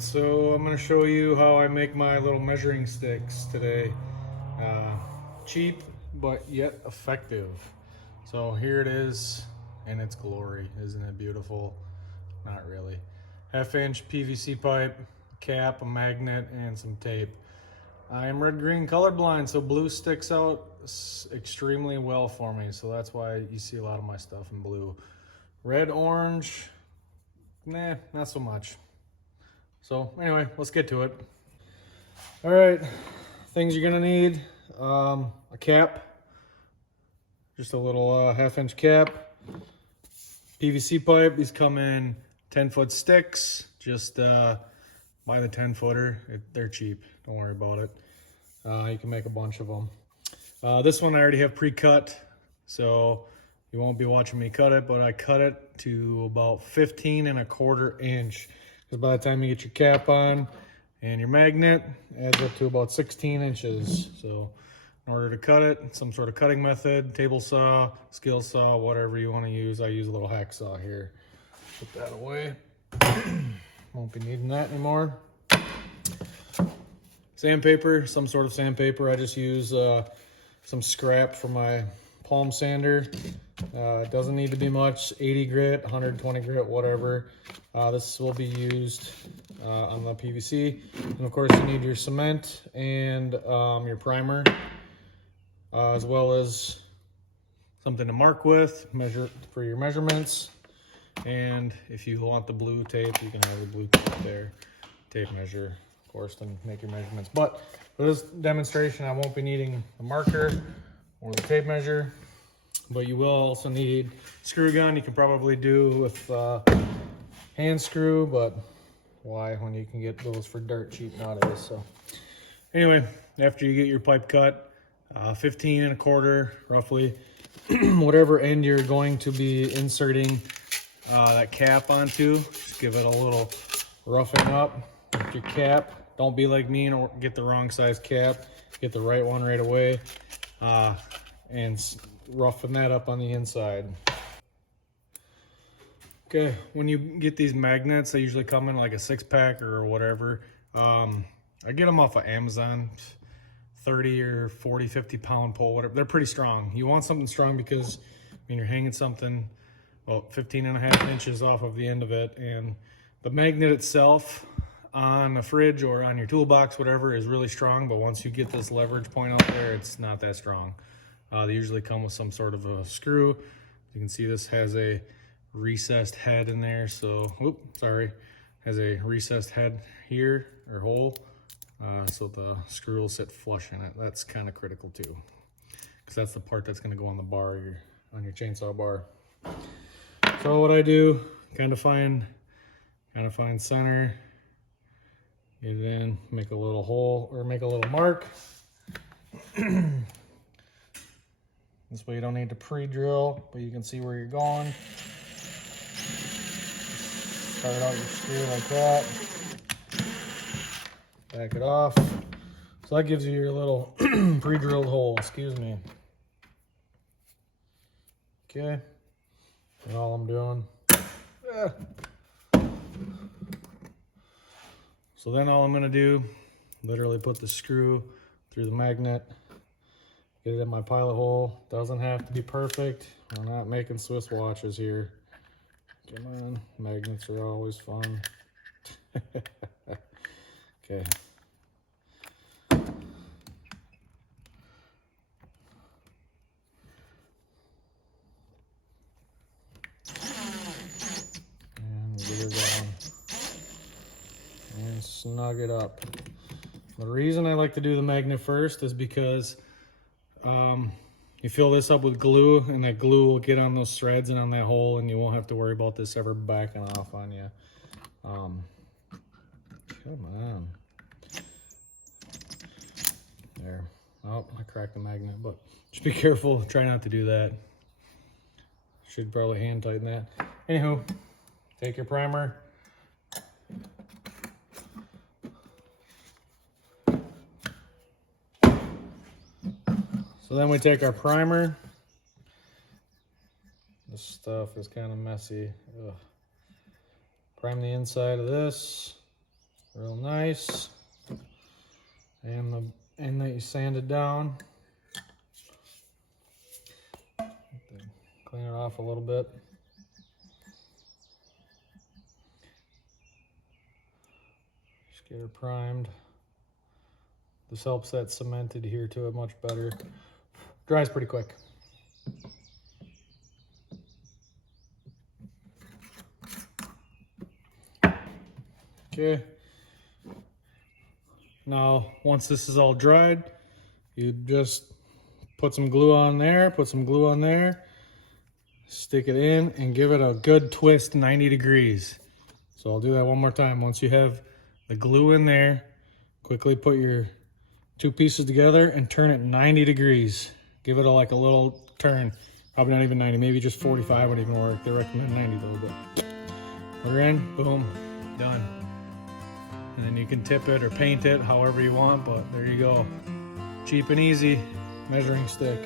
So I'm going to show you how I make my little measuring sticks today. Uh, Cheap, but yet effective. So here it is in its glory. Isn't it beautiful? Not really. 1/2 inch PVC pipe, cap, a magnet, and some tape. I am red-green colorblind, so blue sticks out extremely well for me. So that's why you see a lot of my stuff in blue. Red, orange, nah, not so much. So anyway, let's get to it. All right, things you're gonna need, a cap, just a little 1/2 inch cap, PVC pipe. These come in 10-foot sticks. Just buy the 10-footer. They're cheap, don't worry about it. You can make a bunch of them. This one I already have pre-cut, so you won't be watching me cut it, but I cut it to about 15 1/4 inch. Because by the time you get your cap on and your magnet, it adds up to about 16 inches. So in order to cut it, some sort of cutting method, table saw, skill saw, whatever you want to use. I use a little hacksaw here. Put that away. Won't be needing that anymore. Sandpaper, some sort of sandpaper. I just use some scrap from my palm sander. It doesn't need to be much, 80 grit, 120 grit, whatever. This will be used on the PVC. And of course you need your cement and your primer, as well as something to mark with, measure for your measurements. And if you want the blue tape, you can have the blue tape there. Tape measure, of course, to make your measurements. But for this demonstration, I won't be needing a marker or the tape measure. But you will also need screw gun. You can probably do with hand screw, but why when you can get those for dirt cheap nowadays? So anyway, after you get your pipe cut, 15 1/4 roughly, whatever end you're going to be inserting that cap onto, just give it a little roughing up with your cap. Don't be like me and get the wrong size cap. Get the right one right away, and roughen that up on the inside. Okay, when you get these magnets, they usually come in like a 6-pack or whatever. I get them off of Amazon, 30 or 40, 50 pound pole, whatever. They're pretty strong. You want something strong because you're hanging something about 15 1/2 inches off of the end of it, and the magnet itself on a fridge or on your toolbox, whatever, is really strong, but once you get this leverage point out there, it's not that strong. They usually come with some sort of a screw. You can see this has a recessed head in there, so has a recessed head here, or hole, so the screw will sit flush in it. That's kind of critical too, because that's the part that's going to go on the bar, on your chainsaw bar. So what I do, kind of find center, get it in, make a little hole, or make a little mark. This way you don't need to pre-drill, but you can see where you're going. Start out your screw like that. Back it off. So that gives you your little pre-drilled hole, excuse me. Okay, that's all I'm doing. So then all I'm gonna do, literally put the screw through the magnet, get it in my pilot hole. Doesn't have to be perfect. We're not making Swiss watches here. Come on, magnets are always fun. Okay. And get her going. And snug it up. The reason I like to do the magnet first is because you fill this up with glue, and that glue will get on those threads and on that hole, and you won't have to worry about this ever backing off on you. Come on. There. Oh, I cracked the magnet, but just be careful. Try not to do that. Should probably hand tighten that. Anywho, take your primer. So then we take our primer. This stuff is kind of messy. Ugh. Prime the inside of this, real nice. And the end that you sanded down. Clean it off a little bit. Just get her primed. This helps that cement adhere to it much better. Dries pretty quick. Okay. Now, once this is all dried, you just put some glue on there, stick it in, and give it a good twist 90 degrees. So I'll do that one more time. Once you have the glue in there, quickly put your two pieces together and turn it 90 degrees. Give it like a little turn. Probably not even 90, maybe just 45 would even work. They recommend 90 though, but put her in, boom, done. And then you can tip it or paint it however you want, but there you go. Cheap and easy measuring stick.